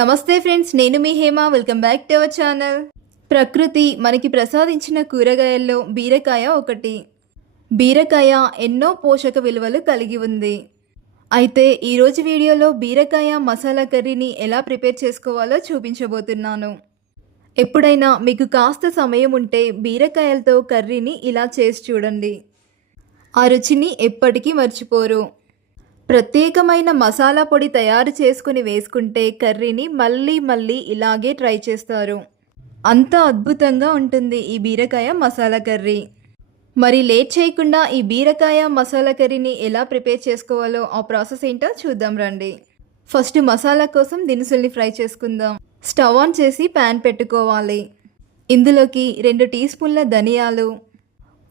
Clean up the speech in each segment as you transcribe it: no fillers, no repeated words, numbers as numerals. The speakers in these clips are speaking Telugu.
నమస్తే ఫ్రెండ్స్, నేను మీ Hema. Welcome back to our channel. ప్రకృతి మనకి ప్రసాదించిన కూరగాయల్లో బీరకాయ ఒకటి. బీరకాయ ఎన్నో పోషక విలువలు కలిగి ఉంది. అయితే ఈరోజు వీడియోలో బీరకాయ మసాలా కర్రీని ఎలా ప్రిపేర్ చేసుకోవాలో చూపించబోతున్నాను. ఎప్పుడైనా మీకు కాస్త సమయం ఉంటే బీరకాయలతో కర్రీని ఇలా చేసి చూడండి. ఆ రుచిని ఎప్పటికీ మర్చిపోరు. ప్రత్యేకమైన మసాలా పొడి తయారు చేసుకుని వేసుకుంటే కర్రీని మళ్ళీ ఇలాగే ట్రై చేస్తారు. అంత అద్భుతంగా ఉంటుంది ఈ బీరకాయ మసాలా కర్రీ. మరి లేట్ చేయకుండా ఈ బీరకాయ మసాలా కర్రీని ఎలా ప్రిపేర్ చేసుకోవాలో ఆ ప్రాసెస్ ఏంటో చూద్దాం రండి. ఫస్ట్ మసాలా కోసం దినుసుల్ని ఫ్రై చేసుకుందాం. స్టవ్ ఆన్ చేసి ప్యాన్ పెట్టుకోవాలి. ఇందులోకి 2 టీ స్పూన్ల ధనియాలు,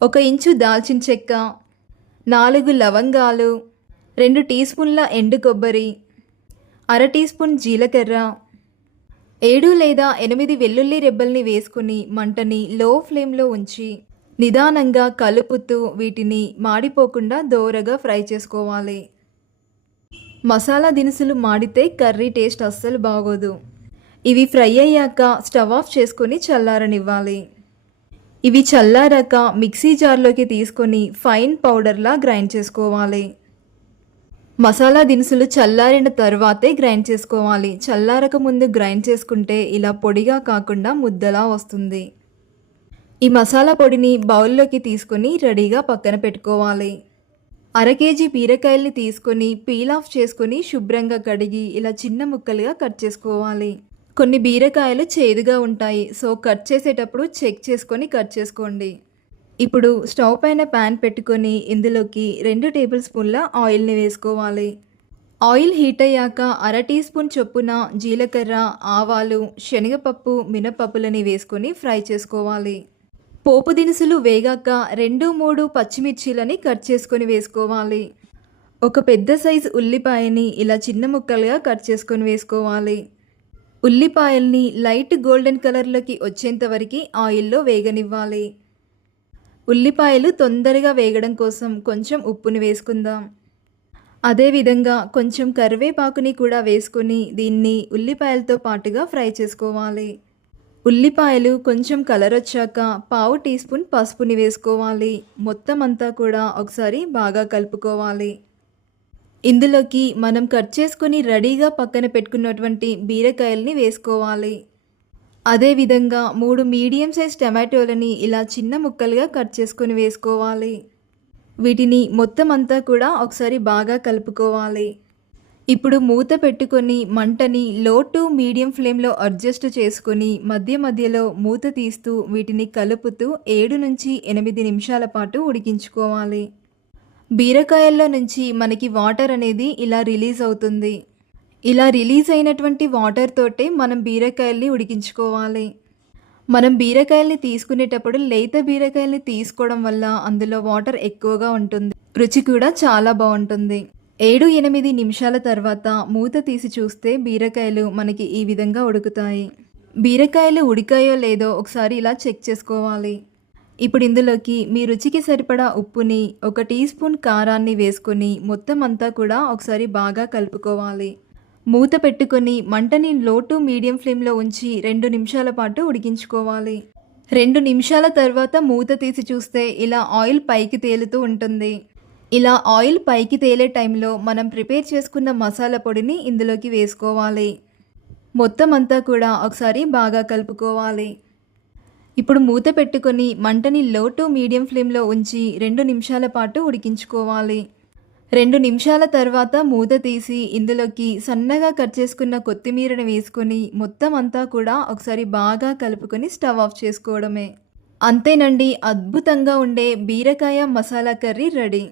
1 ఇంచు దాల్చిన చెక్క, 4 లవంగాలు, 2 టీ స్పూన్ల ఎండు కొబ్బరి, 1/2 టీ స్పూన్ జీలకర్ర, 7 లేదా 8 వెల్లుల్లి రెబ్బల్ని వేసుకుని మంటని లో ఫ్లేమ్లో ఉంచి నిదానంగా కలుపుతూ వీటిని మాడిపోకుండా దోరగా ఫ్రై చేసుకోవాలి. మసాలా దినుసులు మాడితే కర్రీ టేస్ట్ అస్సలు బాగోదు. ఇవి ఫ్రై అయ్యాక స్టవ్ ఆఫ్ చేసుకొని చల్లారనివ్వాలి. ఇవి చల్లారాక మిక్సీ జార్లోకి తీసుకొని ఫైన్ పౌడర్లా గ్రైండ్ చేసుకోవాలి. మసాలా దినుసులు చల్లారిన తర్వాతే గ్రైండ్ చేసుకోవాలి. చల్లారక ముందు గ్రైండ్ చేసుకుంటే ఇలా పొడిగా కాకుండా ముద్దలా వస్తుంది. ఈ మసాలా పొడిని బౌల్లోకి తీసుకొని రెడీగా పక్కన పెట్టుకోవాలి. 1/2 కేజీ బీరకాయల్ని తీసుకొని పీల్ ఆఫ్ చేసుకొని శుభ్రంగా కడిగి ఇలా చిన్న ముక్కలుగా కట్ చేసుకోవాలి. కొన్ని బీరకాయలు చేదుగా ఉంటాయి, సో కట్ చేసేటప్పుడు చెక్ చేసుకొని కట్ చేసుకోండి. ఇప్పుడు స్టవ్ పైన ప్యాన్ పెట్టుకొని ఇందులోకి 2 టేబుల్ స్పూన్ల ఆయిల్ని వేసుకోవాలి. ఆయిల్ హీట్ అయ్యాక 1/2 టీ స్పూన్ చొప్పున జీలకర్ర, ఆవాలు, శనగపప్పు, మినపప్పులని వేసుకొని ఫ్రై చేసుకోవాలి. పోపు దినుసులు వేగాక 2-3 పచ్చిమిర్చీలని కట్ చేసుకొని వేసుకోవాలి. ఒక పెద్ద సైజు ఉల్లిపాయని ఇలా చిన్న ముక్కలుగా కట్ చేసుకొని వేసుకోవాలి. ఉల్లిపాయల్ని లైట్ గోల్డెన్ కలర్లోకి వచ్చేంత వరకు ఆయిల్లో వేగనివ్వాలి. ఉల్లిపాయలు తొందరగా వేగడం కోసం కొంచెం ఉప్పుని వేసుకుందాం. అదేవిధంగా కొంచెం కరివేపాకుని కూడా వేసుకొని దీన్ని ఉల్లిపాయలతో పాటుగా ఫ్రై చేసుకోవాలి. ఉల్లిపాయలు కొంచెం కలర్ వచ్చాక 1/2 టీ స్పూన్ పసుపుని వేసుకోవాలి. మొత్తం అంతా కూడా ఒకసారి బాగా కలుపుకోవాలి. ఇందులోకి మనం కట్ చేసుకొని రెడీగా పక్కన పెట్టుకున్నటువంటి బీరకాయల్ని వేసుకోవాలి. అదేవిధంగా 3 మీడియం సైజ్ టమాటోలని ఇలా చిన్న ముక్కలుగా కట్ చేసుకొని వేసుకోవాలి. వీటిని మొత్తం అంతా కూడా ఒకసారి బాగా కలుపుకోవాలి. ఇప్పుడు మూత పెట్టుకొని మంటని లో టు మీడియం ఫ్లేమ్లో అడ్జస్ట్ చేసుకొని మధ్యలో మూత తీస్తూ వీటిని కలుపుతూ 7 నుంచి 8 నిమిషాల పాటు ఉడికించుకోవాలి. బీరకాయల్లో నుంచి మనకి వాటర్ అనేది ఇలా రిలీజ్ అవుతుంది. ఇలా రిలీజ్ అయినటువంటి వాటర్ తోటే మనం బీరకాయల్ని ఉడికించుకోవాలి. మనం బీరకాయల్ని తీసుకునేటప్పుడు లేత బీరకాయల్ని తీసుకోవడం వల్ల అందులో వాటర్ ఎక్కువగా ఉంటుంది, రుచి కూడా చాలా బాగుంటుంది. 7-8 నిమిషాల తర్వాత మూత తీసి చూస్తే బీరకాయలు మనకి ఈ విధంగా ఉడుకుతాయి. బీరకాయలు ఉడికాయో లేదో ఒకసారి ఇలా చెక్ చేసుకోవాలి. ఇప్పుడు ఇందులోకి మీ రుచికి సరిపడా ఉప్పుని, 1 టీ స్పూన్ కారాన్ని వేసుకొని మొత్తం అంతా కూడా ఒకసారి బాగా కలుపుకోవాలి. మూత పెట్టుకొని మంటని లో టు మీడియం ఫ్లేమ్లో ఉంచి 2 నిమిషాల పాటు ఉడికించుకోవాలి. 2 నిమిషాల తర్వాత మూత తీసి చూస్తే ఇలా ఆయిల్ పైకి తేలుతూ ఉంటుంది. ఇలా ఆయిల్ పైకి తేలే టైంలో మనం ప్రిపేర్ చేసుకున్న మసాలా పొడిని ఇందులోకి వేసుకోవాలి. మొత్తం అంతా కూడా ఒకసారి బాగా కలుపుకోవాలి. ఇప్పుడు మూత పెట్టుకొని మంటని లో టు మీడియం ఫ్లేమ్లో ఉంచి 2 నిమిషాల పాటు ఉడికించుకోవాలి. 2 నిమిషాల తర్వాత మూత తీసి ఇందులోకి సన్నగా కట్ చేసుకున్న కొత్తిమీరని వేసుకొని మొత్తం అంతా కూడా ఒకసారి బాగా కలుపుకొని స్టవ్ ఆఫ్ చేసుకోవడమే. అంతేనండి, అద్భుతంగా ఉండే బీరకాయ మసాలా కర్రీ రెడీ.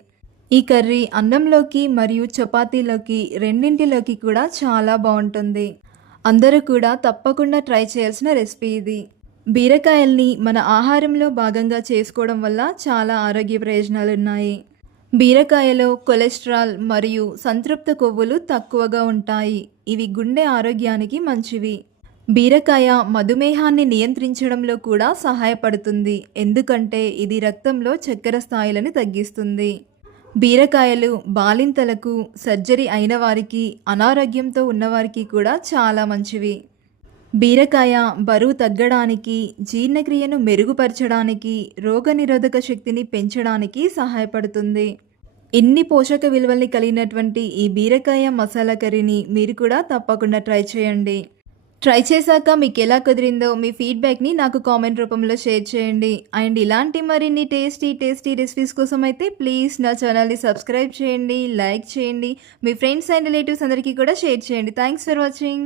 ఈ కర్రీ అన్నంలోకి మరియు చపాతీలోకి రెండింటిలోకి కూడా చాలా బాగుంటుంది. అందరూ కూడా తప్పకుండా ట్రై చేయాల్సిన రెసిపీ ఇది. బీరకాయల్ని మన ఆహారంలో భాగంగా చేసుకోవడం వల్ల చాలా ఆరోగ్య ప్రయోజనాలు ఉన్నాయి. బీరకాయలో కొలెస్ట్రాల్ మరియు సంతృప్త కొవ్వులు తక్కువగా ఉంటాయి. ఇవి గుండె ఆరోగ్యానికి మంచివి. బీరకాయ మధుమేహాన్ని నియంత్రించడంలో కూడా సహాయపడుతుంది, ఎందుకంటే ఇది రక్తంలో చక్కెర స్థాయిలను తగ్గిస్తుంది. బీరకాయలు బాలింతలకు, సర్జరీ అయిన వారికి, అనారోగ్యంతో ఉన్నవారికి కూడా చాలా మంచివి. బీరకాయ బరువు తగ్గడానికి, జీర్ణక్రియను మెరుగుపరచడానికి, రోగనిరోధక శక్తిని పెంచడానికి సహాయపడుతుంది. ఇన్ని పోషక విలువల్ని కలిగినటువంటి ఈ బీరకాయ మసాలా కర్రీని మీరు కూడా తప్పకుండా ట్రై చేయండి. ట్రై చేశాక మీకు ఎలా కుదిరిందో మీ ఫీడ్‌బ్యాక్‌ని నాకు కామెంట్ రూపంలో షేర్ చేయండి. అండ్ ఇలాంటి మరిన్ని టేస్టీ రెసిపీస్ కోసం అయితే ప్లీజ్ నా ఛానల్‌ని సబ్స్క్రైబ్ చేయండి, లైక్ చేయండి, మీ ఫ్రెండ్స్ అండ్ రిలేటివ్స్ అందరికీ కూడా షేర్ చేయండి. Thanks for watching.